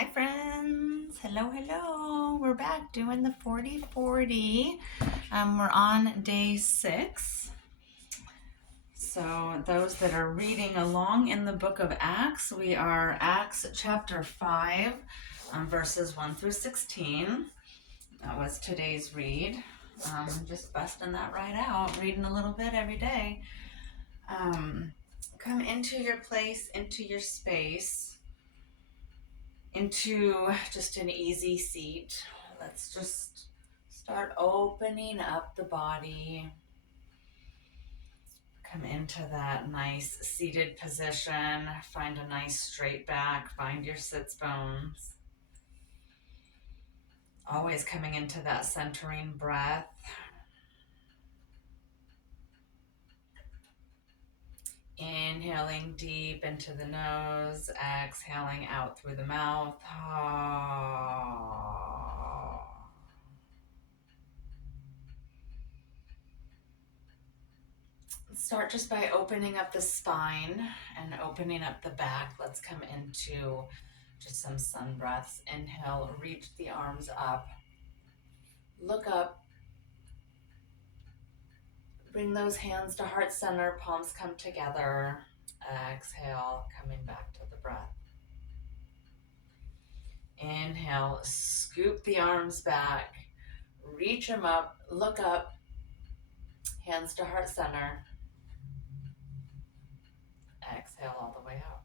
Hi friends, hello. We're back doing the 40-40. We're on day 6. So those that are reading along in the book of Acts, we are Acts chapter 5, verses 1 through 16. That was today's read. Just busting that right out, reading a little bit every day. Come into your place, into your space, into just an easy seat. Let's just start opening up the body. Come into that nice seated position. Find a nice straight back. Find your sits bones. Always coming into that centering breath. Inhaling deep into the nose, exhaling out through the mouth. Start just by opening up the spine and opening up the back. Let's come into just some sun breaths. Inhale, reach the arms up. Look up. Bring those hands to heart center, palms come together. Exhale, coming back to the breath. Inhale, scoop the arms back. Reach them up, look up. Hands to heart center. Exhale all the way out.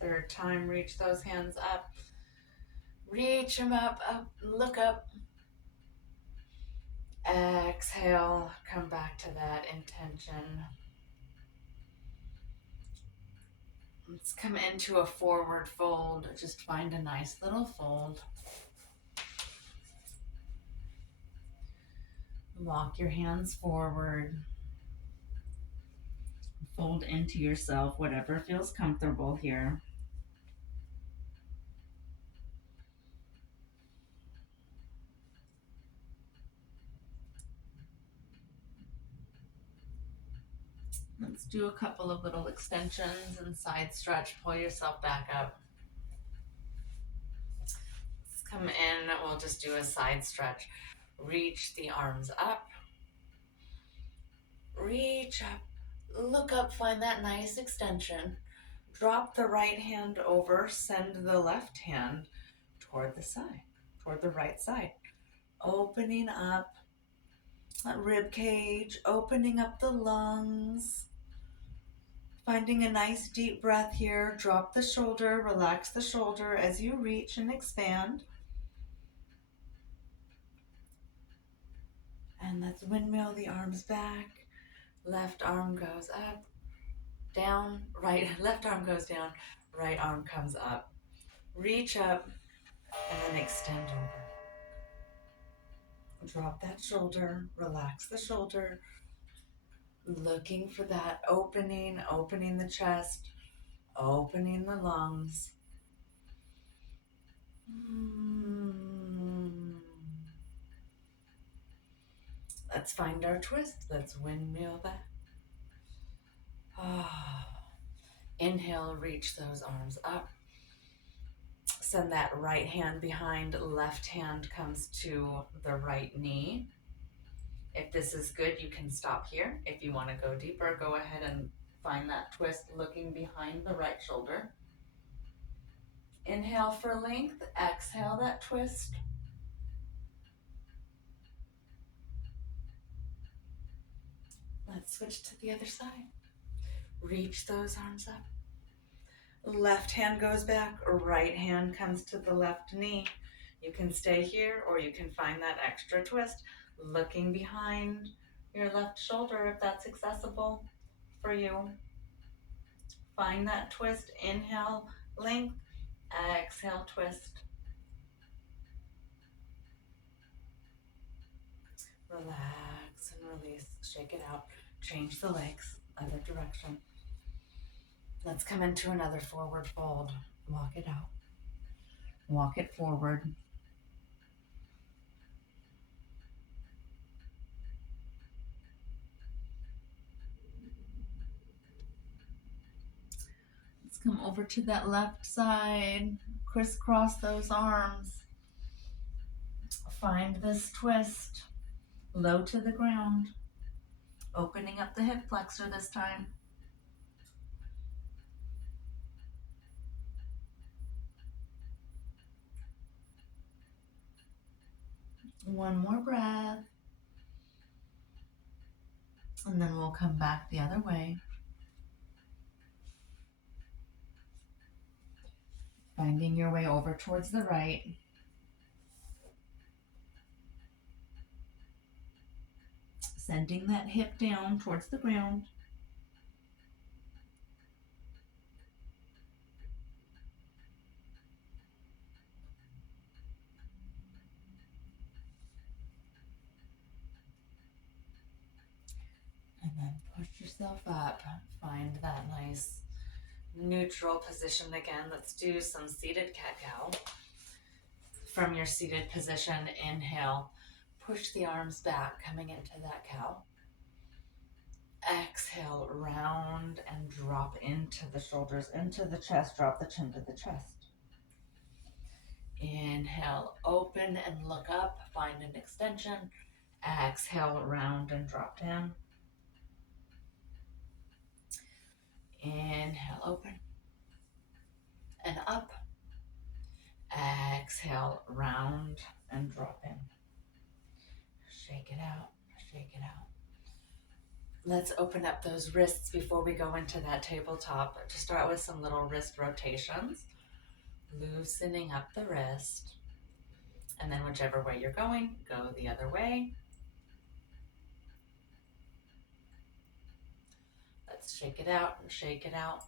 Third time, reach those hands up. Reach them up, look up. Exhale, come back to that intention. Let's come into a forward fold. Just find a nice little fold. Walk your hands forward. Fold into yourself, whatever feels comfortable here. Let's do a couple of little extensions and side stretch. Pull yourself back up. Let's come in. We'll just do a side stretch. Reach the arms up. Reach up. Look up. Find that nice extension. Drop the right hand over. Send the left hand toward the side, toward the right side. Opening up that rib cage, opening up the lungs. Finding a nice deep breath here. Drop the shoulder, relax the shoulder as you reach and expand. And let's windmill the arms back. Left arm goes up, down, right, left arm goes down, right arm comes up. Reach up and then extend over. Drop that shoulder, relax the shoulder. Looking for that opening, opening the chest, opening the lungs. Let's find our twist. Let's windmill that. Inhale, reach those arms up. Send that right hand behind, left hand comes to the right knee. If this is good, you can stop here. If you want to go deeper, go ahead and find that twist looking behind the right shoulder. Inhale for length, exhale that twist. Let's switch to the other side. Reach those arms up. Left hand goes back, right hand comes to the left knee. You can stay here or you can find that extra twist looking behind your left shoulder if that's accessible for you. Find that twist. Inhale, length, exhale, twist. Relax and release. Shake it out. Change the legs, other direction. Let's come into another forward fold. Walk it out. Walk it forward. Come over to that left side. Crisscross those arms. Find this twist. Low to the ground. Opening up the hip flexor this time. One more breath. And then we'll come back the other way. Finding your way over towards the right. Sending that hip down towards the ground. And then push yourself up. Find that nice neutral position again. Let's do some seated cat-cow. From your seated position, inhale. Push the arms back, coming into that cow. Exhale, round and drop into the shoulders, into the chest. Drop the chin to the chest. Inhale, open and look up. Find an extension. Exhale, round and drop down. Inhale, open and up. Exhale, round and drop in. Shake it out, shake it out. Let's open up those wrists before we go into that tabletop. To start with some little wrist rotations. Loosening up the wrist. And then whichever way you're going, go the other way. Let's shake it out and shake it out.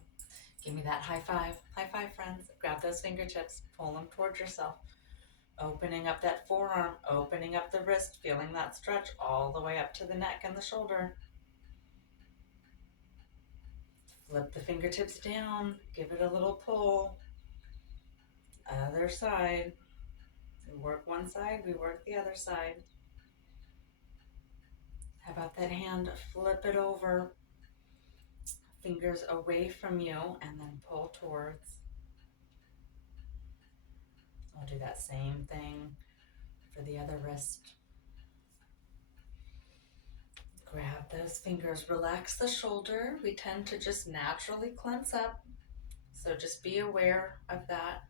Give me that high five. High five, friends. Grab those fingertips, pull them towards yourself. Opening up that forearm, opening up the wrist, feeling that stretch all the way up to the neck and the shoulder. Flip the fingertips down, give it a little pull. Other side. We work one side, we work the other side. How about that hand? Flip it over. Fingers away from you and then pull towards. I'll do that same thing for the other wrist. Grab those fingers, relax the shoulder. We tend to just naturally clench up, so just be aware of that.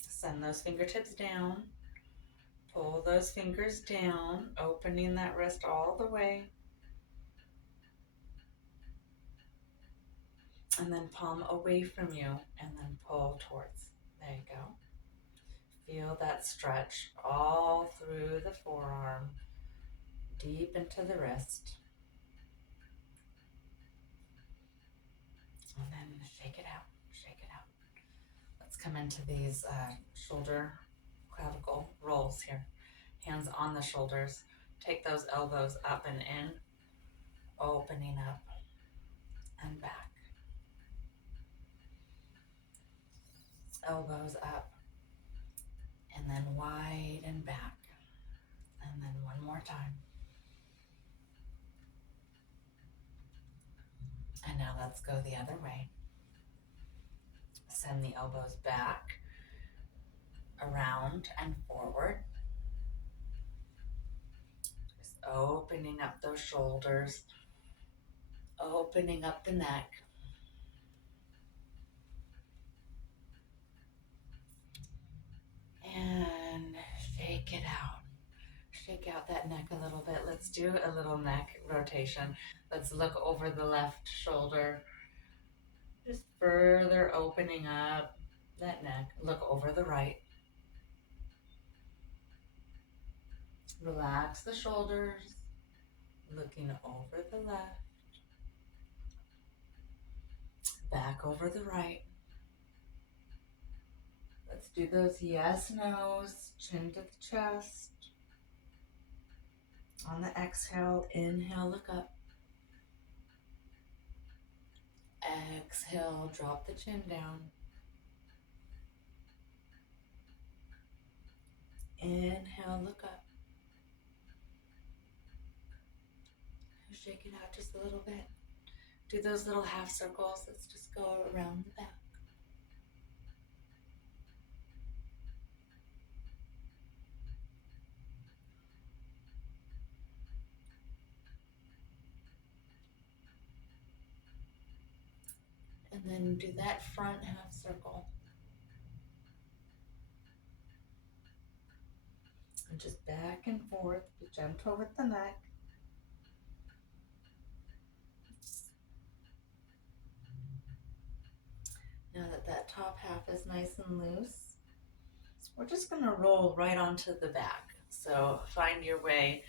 Send those fingertips down. Pull those fingers down, opening that wrist all the way. And then palm away from you and then pull towards. There you go. Feel that stretch all through the forearm, deep into the wrist. And then shake it out, shake it out. Let's come into these shoulder clavicle rolls here. Hands on the shoulders. Take those elbows up and in, opening up and back. Elbows up and then wide and back. And then one more time. And now let's go the other way. Send the elbows back, around and forward. Just opening up those shoulders, opening up the neck. And shake it out. Shake out that neck a little bit. Let's do a little neck rotation. Let's look over the left shoulder. Just further opening up that neck. Look over the right. Relax the shoulders. Looking over the left. Back over the right. Let's do those yes, no's. Chin to the chest. On the exhale, inhale, look up. Exhale, drop the chin down. Inhale, look up. Shake it out just a little bit. Do those little half circles. Let's just go around the back. And then do that front half circle. And just back and forth, be gentle with the neck. Now that that top half is nice and loose, we're just going to roll right onto the back. So find your way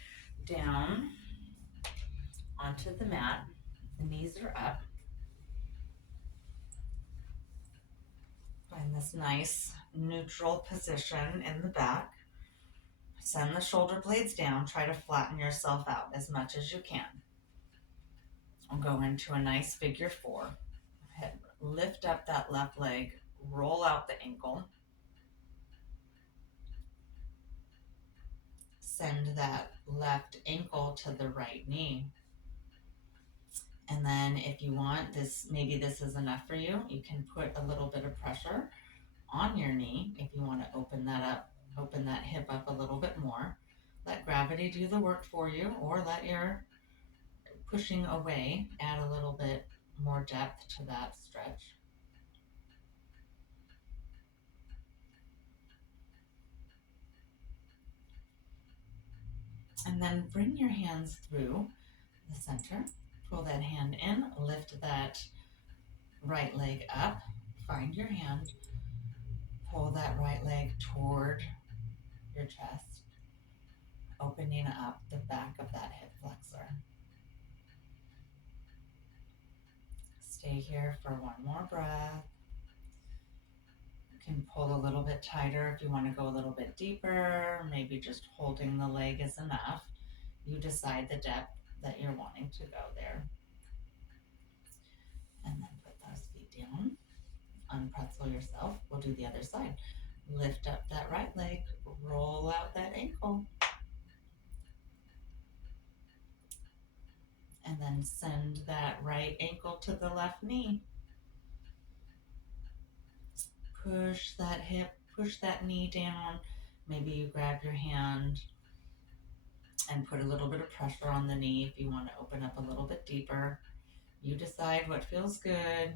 down onto the mat. The knees are up. Find this nice neutral position in the back. Send the shoulder blades down. Try to flatten yourself out as much as you can. I'll go into a nice figure four. Lift up that left leg, roll out the ankle. Send that left ankle to the right knee. And then if you want this, maybe this is enough for you, you can put a little bit of pressure on your knee if you want to open that up, open that hip up a little bit more. Let gravity do the work for you, or let your pushing away add a little bit more depth to that stretch. And then bring your hands through the center. Pull that hand in, lift that right leg up, find your hand, pull that right leg toward your chest, opening up the back of that hip flexor. Stay here for one more breath. You can pull a little bit tighter if you want to go a little bit deeper. Maybe just holding the leg is enough. You decide the depth that you're wanting to go there. And then put those feet down. Unpretzel yourself. We'll do the other side. Lift up that right leg. Roll out that ankle. And then send that right ankle to the left knee. Push that hip, push that knee down. Maybe you grab your hand and put a little bit of pressure on the knee if you want to open up a little bit deeper. You decide what feels good.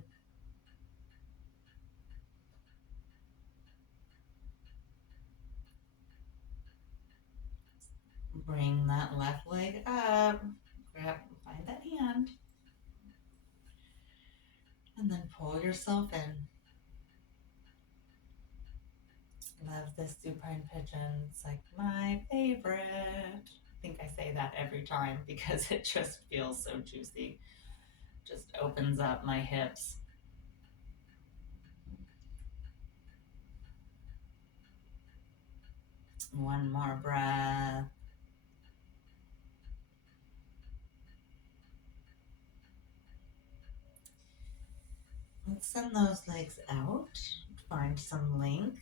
Bring that left leg up. Find that hand. And then pull yourself in. Love this supine pigeon. It's like my favorite. I think I say that every time because it just feels so juicy. Just opens up my hips. One more breath. Let's send those legs out. Find some length.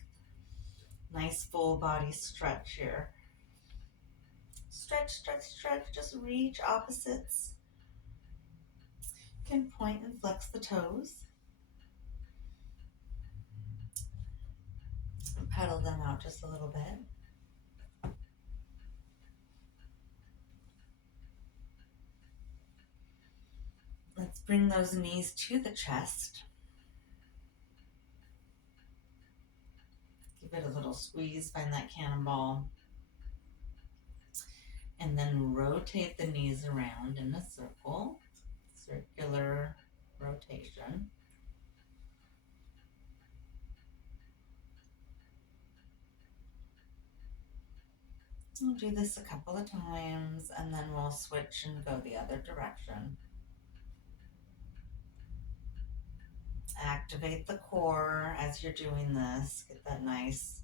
Nice full body stretch here. Stretch, stretch, stretch. Just reach opposites. You can point and flex the toes. And pedal them out just a little bit. Let's bring those knees to the chest. Give it a little squeeze, find that cannonball. And then rotate the knees around in a circle, circular rotation. We'll do this a couple of times and then we'll switch and go the other direction. Activate the core as you're doing this. Get that nice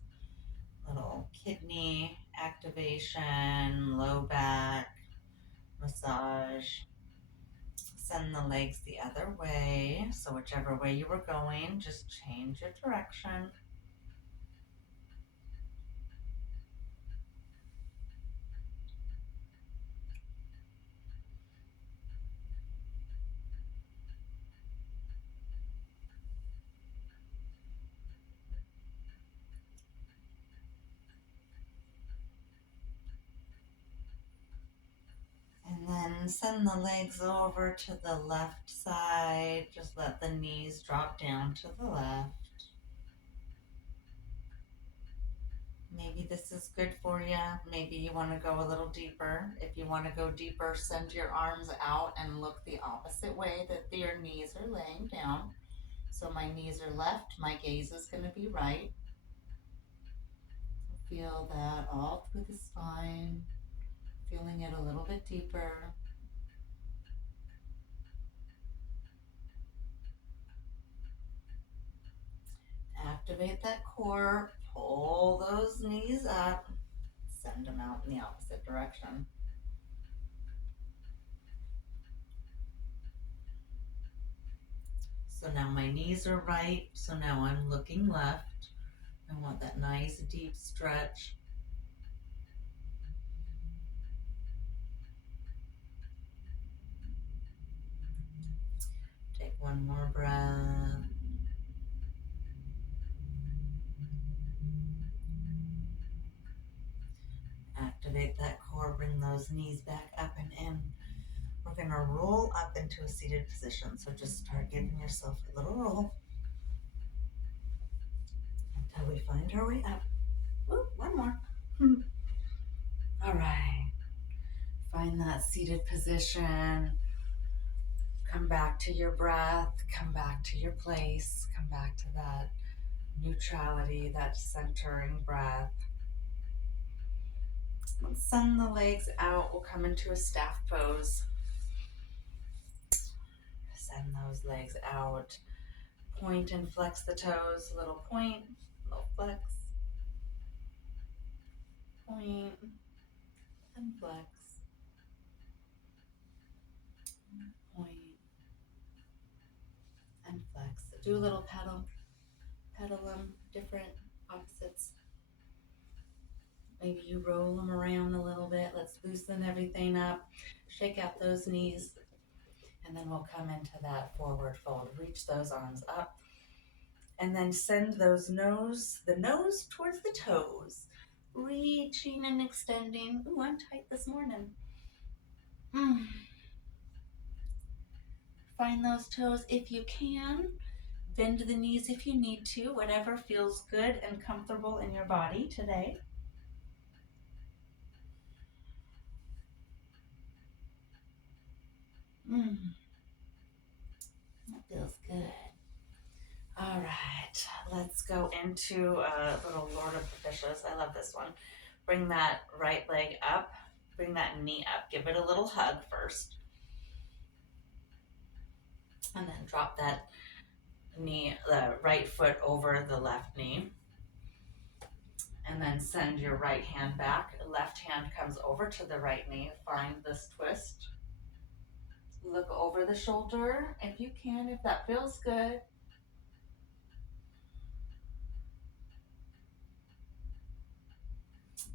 little kidney activation, low back massage. Send the legs the other way. So whichever way you were going, just change your direction. send the legs over to the left side. Just let the knees drop down to the left. Maybe this is good for you. Maybe you want to go a little deeper. If you want to go deeper, send your arms out and look the opposite way that your knees are laying down. So my knees are left, my gaze is going to be right. Feel that all through the spine, feeling it a little bit deeper. Activate that core, pull those knees up, send them out in the opposite direction. So now my knees are right, so now I'm looking left. I want that nice deep stretch. Take one more breath. Activate that core, bring those knees back up and in. We're going to roll up into a seated position. So just start giving yourself a little roll until we find our way up. Ooh, one more. All right. Find that seated position. Come back to your breath. Come back to your place. Come back to that neutrality, that centering breath. Let's send the legs out. We'll come into a staff pose. Send those legs out. Point and flex the toes. A little point, a little flex. Point and flex. Point and flex. Do a little pedal. Pedal them, different opposites. Maybe you roll them around a little bit. Let's loosen everything up. Shake out those knees. And then we'll come into that forward fold. Reach those arms up. And then send the nose towards the toes. Reaching and extending. Ooh, I'm tight this morning. Find those toes if you can. Bend the knees if you need to. Whatever feels good and comfortable in your body today. That feels good. All right, let's go into a little Lord of the Fishes. I love this one. Bring that right leg up. Bring that knee up. Give it a little hug first. And then drop that knee, the right foot over the left knee. And then send your right hand back. Left hand comes over to the right knee. Find this twist. Look over the shoulder if you can, if that feels good.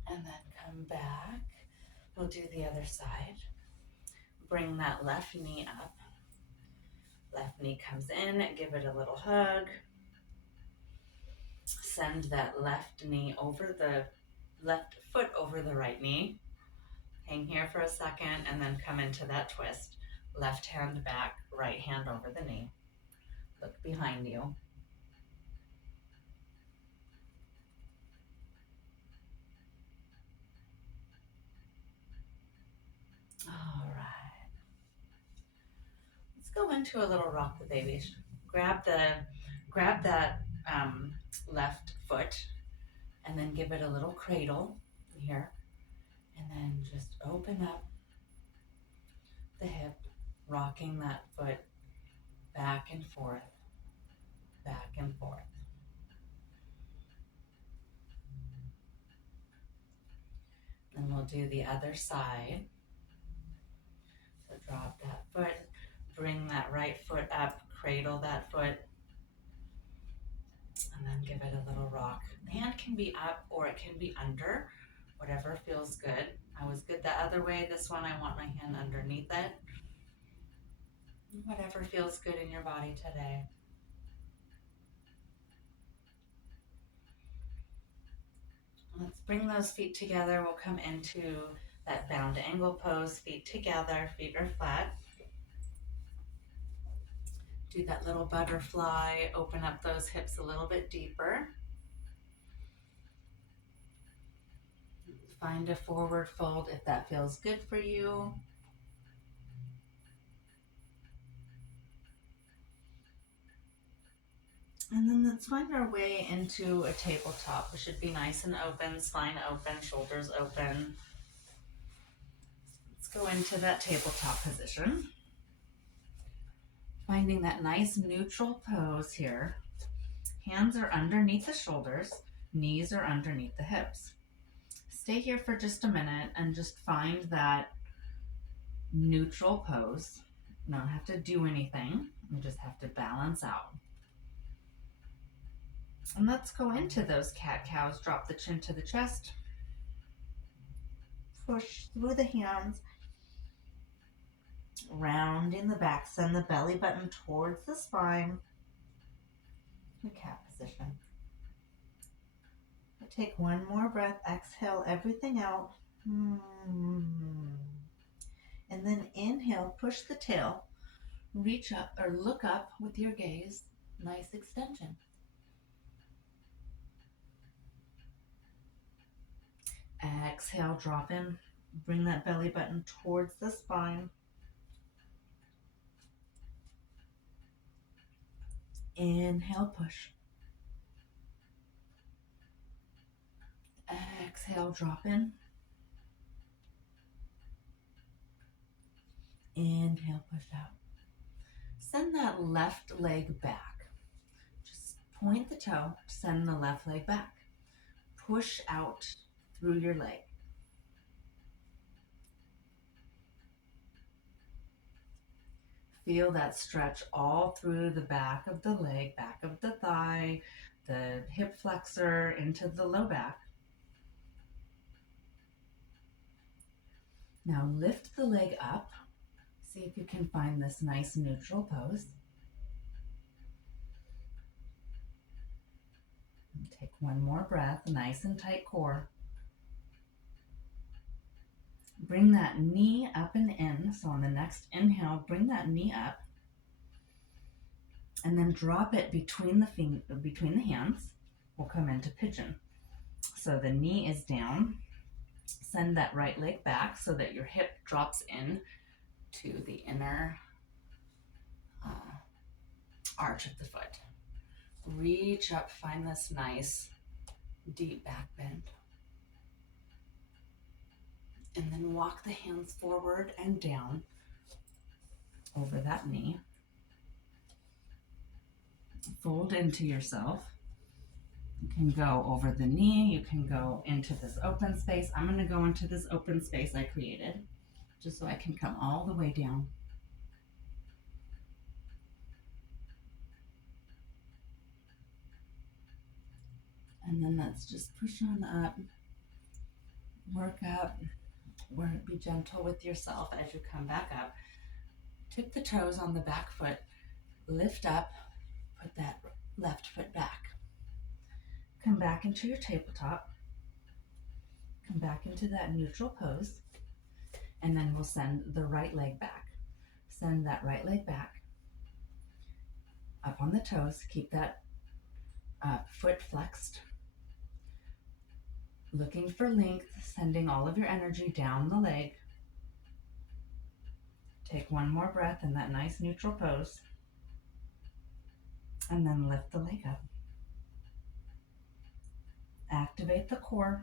And then come back. We'll do the other side. Bring that left knee up. Left knee comes in, give it a little hug. Send that left knee over the left foot over the right knee. Hang here for a second and then come into that twist. Left hand back, right hand over the knee. Look behind you. All right. Let's go into a little rock the baby. Grab that left foot and then give it a little cradle here. And then just open up the hip, rocking that foot back and forth, back and forth. Then we'll do the other side. So drop that foot, bring that right foot up, cradle that foot, and then give it a little rock. The hand can be up or it can be under, whatever feels good. I was good the other way. This one, I want my hand underneath it. Whatever feels good in your body today. Let's bring those feet together. We'll come into That bound angle pose, feet together, feet are flat. Do that little butterfly, open up those hips a little bit deeper. Find a forward fold if that feels good for you. And then let's find our way into a tabletop. We should be nice and open, spine open, shoulders open. Let's go into that tabletop position. Finding that nice neutral pose here. Hands are underneath the shoulders, knees are underneath the hips. Stay here for just a minute and just find that neutral pose. You don't have to do anything, you just have to balance out. And let's go into those cat-cows. Drop the chin to the chest. Push through the hands. Rounding the back. Send the belly button towards the spine. The cat position. Take one more breath. Exhale everything out. And then inhale. Push the tail. Reach up or look up with your gaze. Nice extension. Exhale, drop in. Bring that belly button towards the spine. Inhale, push. Exhale, drop in. Inhale, push out. Send that left leg back. Just point the toe, send the left leg back. Push out through your leg. Feel that stretch all through the back of the leg, back of the thigh, the hip flexor into the low back. Now lift the leg up. See if you can find this nice neutral pose. And take one more breath, nice and tight core. Bring that knee up and in. So on the next inhale, bring that knee up. And then drop it between the hands. We'll come into pigeon. So the knee is down. Send that right leg back so that your hip drops in to the inner arch of the foot. Reach up, find this nice deep back bend. And then walk the hands forward and down over that knee. Fold into yourself. You can go over the knee, you can go into this open space. I'm going to go into this open space I created just so I can come all the way down. And then let's just push on up, work up, be gentle with yourself as you come back up. Tip the toes on the back foot, lift up, put that left foot back. Come back into your tabletop, come back into that neutral pose, and then we'll send the right leg back. Send that right leg back, up on the toes, keep that foot flexed. Looking for length, sending all of your energy down the leg. Take one more breath in that nice neutral pose. And then lift the leg up. Activate the core.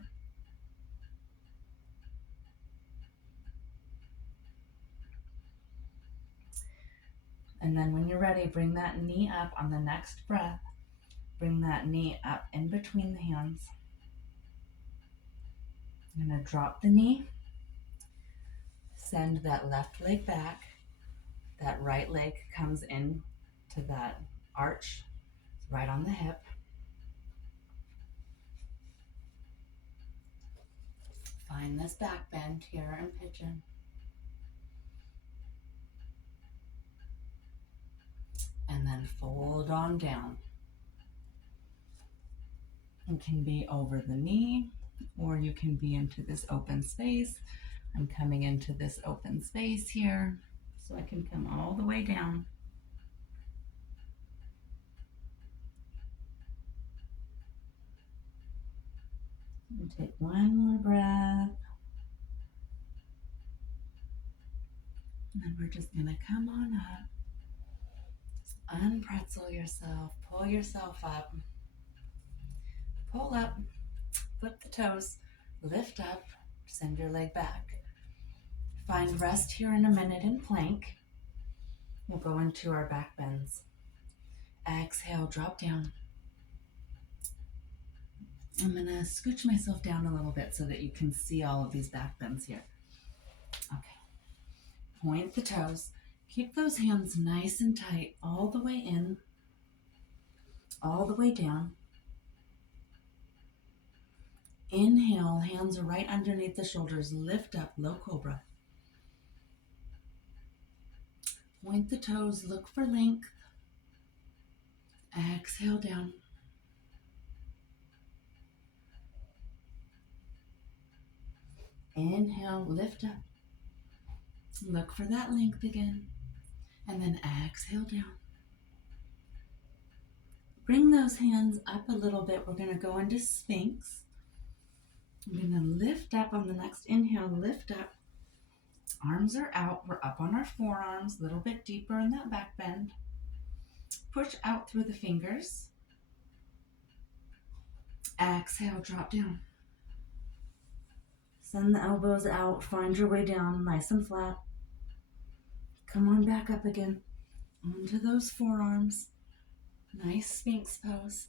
And then when you're ready, bring that knee up on the next breath. Bring that knee up in between the hands. I'm going to drop the knee. Send that left leg back. That right leg comes in to that arch, right on the hip. Find this back bend here in pigeon. And then fold on down. It can be over the knee, or you can be into this open space. I'm coming into this open space here so I can come all the way down. And take one more breath. And then we're just going to come on up. Just unpretzel yourself. Pull yourself up. Pull up. Flip the toes. Lift up. Send your leg back. Find rest here in a minute in plank. We'll go into our back bends. Exhale, drop down. I'm going to scooch myself down a little bit so that you can see all of these back bends here. Okay. Point the toes. Keep those hands nice and tight all the way in, all the way down. Inhale, hands are right underneath the shoulders. Lift up, low cobra. Point the toes, look for length. Exhale down. Inhale, lift up. Look for that length again. And then exhale down. Bring those hands up a little bit. We're going to go into Sphinx. I'm going to lift up on the next inhale, lift up. Arms are out. We're up on our forearms, a little bit deeper in that back bend. Push out through the fingers. Exhale, drop down. Send the elbows out. Find your way down, nice and flat. Come on back up again. Onto those forearms. Nice Sphinx pose.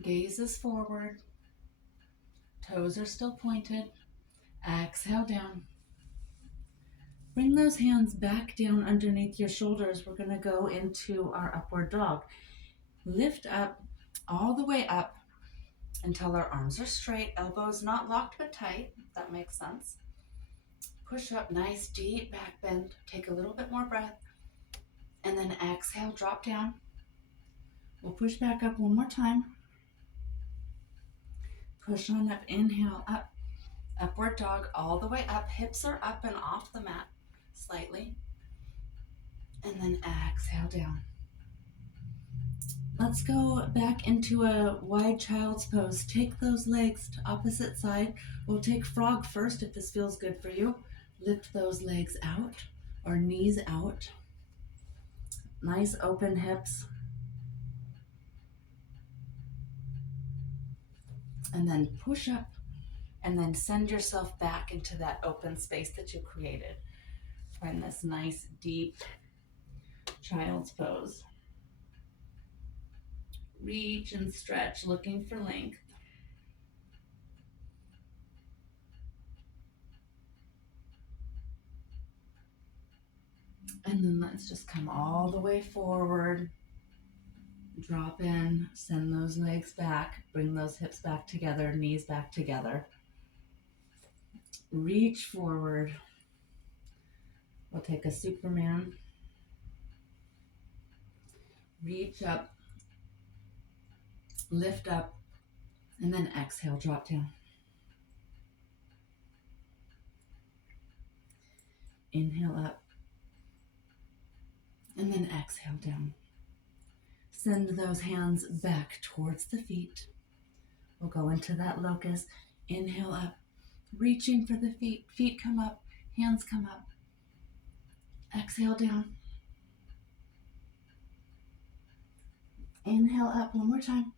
Gaze is forward. Toes are still pointed. Exhale down. Bring those hands back down underneath your shoulders. We're going to go into our upward dog. Lift up, all the way up until our arms are straight, elbows not locked but tight. That makes sense. Push up, nice deep back bend. Take a little bit more breath. And then exhale, drop down. We'll push back up one more time. Push on up, inhale, up. Upward dog all the way up. Hips are up and off the mat slightly. And then exhale down. Let's go back into a wide child's pose. Take those legs to opposite side. We'll take frog first if this feels good for you. Lift those legs out or knees out. Nice open hips. And then push up and then send yourself back into that open space that you created. Find this nice deep child's pose. Reach and stretch, looking for length. And then let's just come all the way forward. Drop in, send those legs back, bring those hips back together, knees back together. Reach forward. We'll take a Superman. Reach up, lift up, and then exhale, drop down. Inhale up, and then exhale down. Send those hands back towards the feet. We'll go into that locust. Inhale up, reaching for the feet. Feet come up, hands come up. Exhale down. Inhale up one more time.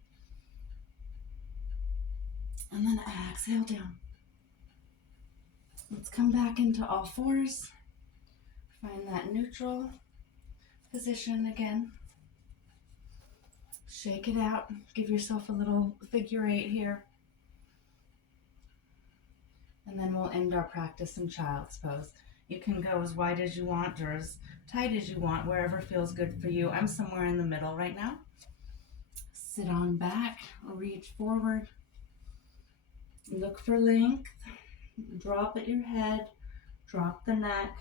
And then exhale down. Let's come back into all fours. Find that neutral position again. Shake it out. Give yourself a little figure eight here. And then we'll end our practice in child's pose. You can go as wide as you want or as tight as you want, wherever feels good for you. I'm somewhere in the middle right now. Sit on back, reach forward. Look for length. Drop at your head. Drop the neck.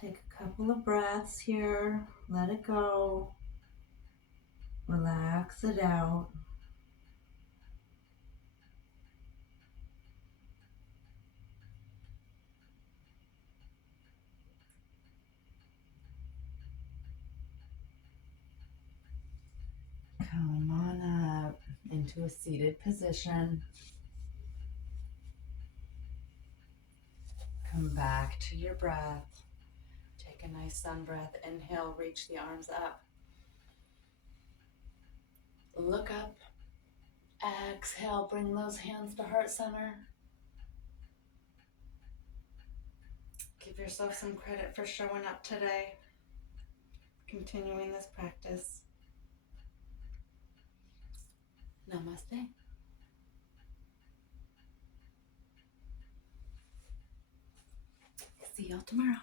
Take a couple of breaths here. Let it go. Relax it out. Come on up into a seated position. Come back to your breath. Take a nice sun breath. Inhale, reach the arms up. Look up. Exhale, bring those hands to heart center. Give yourself some credit for showing up today. Continuing this practice. Namaste. See y'all tomorrow.